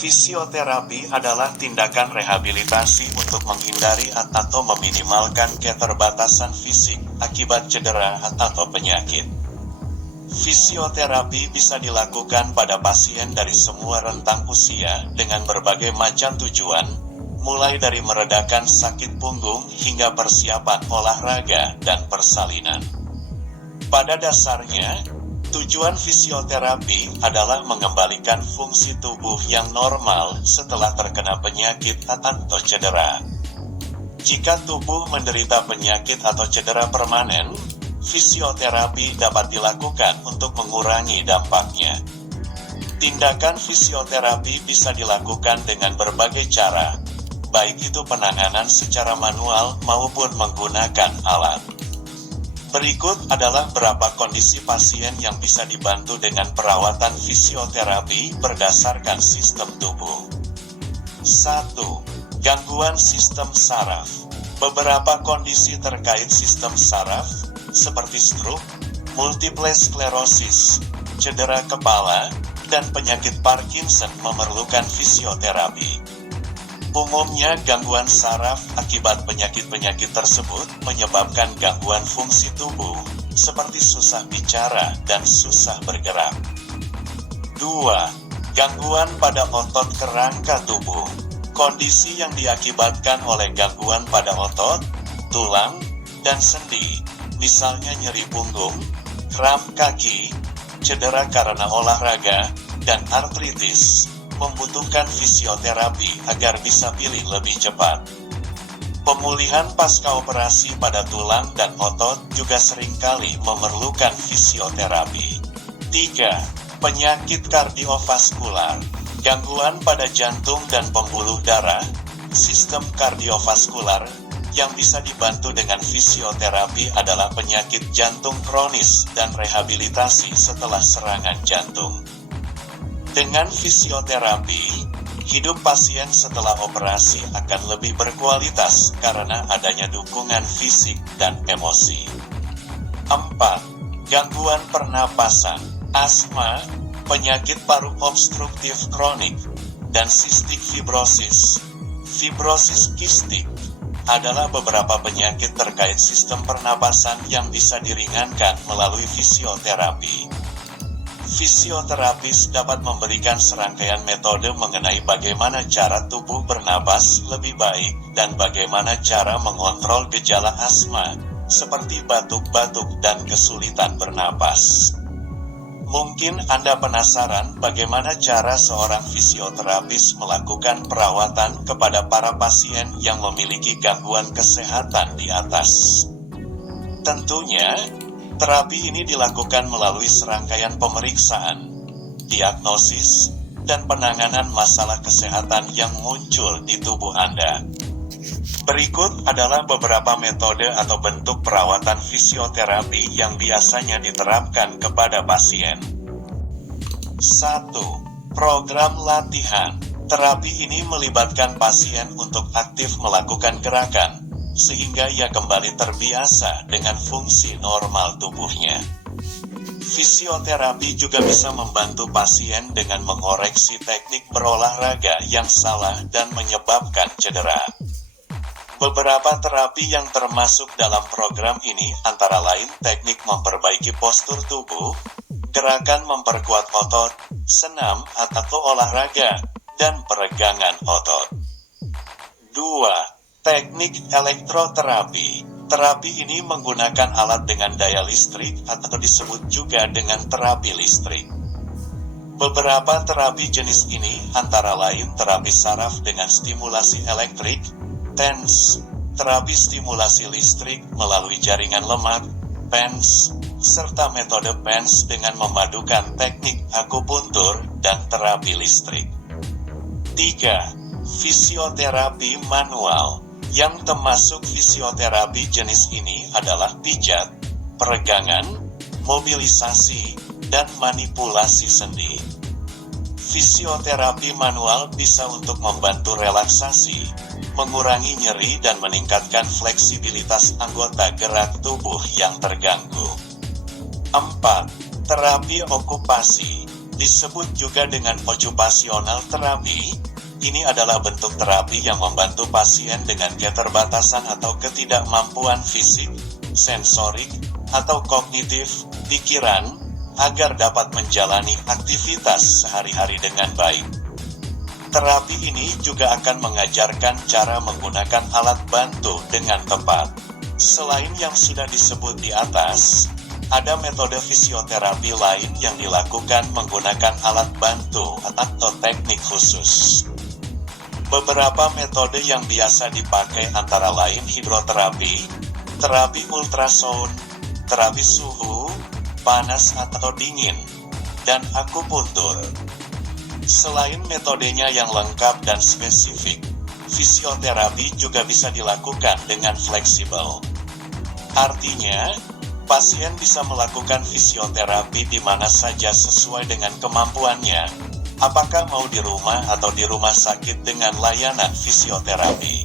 Fisioterapi adalah tindakan rehabilitasi untuk menghindari atau meminimalkan keterbatasan fisik akibat cedera atau penyakit. Fisioterapi bisa dilakukan pada pasien dari semua rentang usia dengan berbagai macam tujuan, mulai dari meredakan sakit punggung hingga persiapan olahraga dan persalinan. Pada dasarnya, tujuan fisioterapi adalah mengembalikan fungsi tubuh yang normal setelah terkena penyakit atau cedera. Jika tubuh menderita penyakit atau cedera permanen, fisioterapi dapat dilakukan untuk mengurangi dampaknya. Tindakan fisioterapi bisa dilakukan dengan berbagai cara, baik itu penanganan secara manual maupun menggunakan alat. Berikut adalah beberapa kondisi pasien yang bisa dibantu dengan perawatan fisioterapi berdasarkan sistem tubuh. 1. Gangguan sistem saraf. Beberapa kondisi terkait sistem saraf, seperti stroke, multiple sklerosis, cedera kepala, dan penyakit Parkinson memerlukan fisioterapi. Umumnya, gangguan saraf akibat penyakit-penyakit tersebut menyebabkan gangguan fungsi tubuh, seperti susah bicara dan susah bergerak. 2. Gangguan pada otot kerangka tubuh. Kondisi yang diakibatkan oleh gangguan pada otot, tulang, dan sendi, misalnya nyeri punggung, kram kaki, cedera karena olahraga, dan artritis, membutuhkan fisioterapi agar bisa pulih lebih cepat. Pemulihan pasca operasi pada tulang dan otot juga seringkali memerlukan fisioterapi. 3. Penyakit kardiovaskular. Gangguan pada jantung dan pembuluh darah, sistem kardiovaskular, yang bisa dibantu dengan fisioterapi adalah penyakit jantung kronis dan rehabilitasi setelah serangan jantung. Dengan fisioterapi, hidup pasien setelah operasi akan lebih berkualitas karena adanya dukungan fisik dan emosi. 4. Gangguan pernapasan, asma, penyakit paru obstruktif kronik, dan sistik fibrosis. Fibrosis kistik adalah beberapa penyakit terkait sistem pernapasan yang bisa diringankan melalui fisioterapi. Fisioterapis dapat memberikan serangkaian metode mengenai bagaimana cara tubuh bernapas lebih baik dan bagaimana cara mengontrol gejala asma, seperti batuk-batuk dan kesulitan bernapas. Mungkin Anda penasaran bagaimana cara seorang fisioterapis melakukan perawatan kepada para pasien yang memiliki gangguan kesehatan di atas. Tentunya, terapi ini dilakukan melalui serangkaian pemeriksaan, diagnosis, dan penanganan masalah kesehatan yang muncul di tubuh Anda. Berikut adalah beberapa metode atau bentuk perawatan fisioterapi yang biasanya diterapkan kepada pasien. 1. Program latihan. Terapi ini melibatkan pasien untuk aktif melakukan gerakan, sehingga ia kembali terbiasa dengan fungsi normal tubuhnya. Fisioterapi juga bisa membantu pasien dengan mengoreksi teknik berolahraga yang salah dan menyebabkan cedera. Beberapa terapi yang termasuk dalam program ini antara lain teknik memperbaiki postur tubuh, gerakan memperkuat otot, senam atau olahraga, dan peregangan otot. 2. Teknik elektroterapi. Terapi ini menggunakan alat dengan daya listrik atau disebut juga dengan terapi listrik. Beberapa terapi jenis ini antara lain terapi saraf dengan stimulasi elektrik, TENS, terapi stimulasi listrik melalui jaringan lemak, PENS, serta metode PENS dengan memadukan teknik akupuntur dan terapi listrik. 3. Fisioterapi manual. Yang termasuk fisioterapi jenis ini adalah pijat, peregangan, mobilisasi, dan manipulasi sendi. Fisioterapi manual bisa untuk membantu relaksasi, mengurangi nyeri dan meningkatkan fleksibilitas anggota gerak tubuh yang terganggu. 4. Terapi okupasi, disebut juga dengan occupational therapy. Ini adalah bentuk terapi yang membantu pasien dengan keterbatasan atau ketidakmampuan fisik, sensorik, atau kognitif, pikiran, agar dapat menjalani aktivitas sehari-hari dengan baik. Terapi ini juga akan mengajarkan cara menggunakan alat bantu dengan tepat. Selain yang sudah disebut di atas, ada metode fisioterapi lain yang dilakukan menggunakan alat bantu atau teknik khusus. Beberapa metode yang biasa dipakai antara lain hidroterapi, terapi ultrasound, terapi suhu, panas atau dingin, dan akupuntur. Selain metodenya yang lengkap dan spesifik, fisioterapi juga bisa dilakukan dengan fleksibel. Artinya, pasien bisa melakukan fisioterapi di mana saja sesuai dengan kemampuannya, apakah mau di rumah atau di rumah sakit dengan layanan fisioterapi.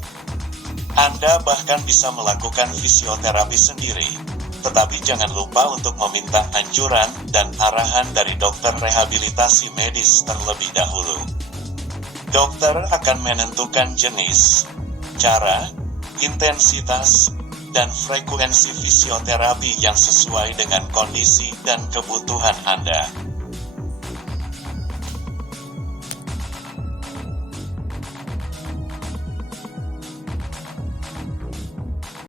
Anda bahkan bisa melakukan fisioterapi sendiri, tetapi jangan lupa untuk meminta anjuran dan arahan dari dokter rehabilitasi medis terlebih dahulu. Dokter akan menentukan jenis, cara, intensitas, dan frekuensi fisioterapi yang sesuai dengan kondisi dan kebutuhan Anda.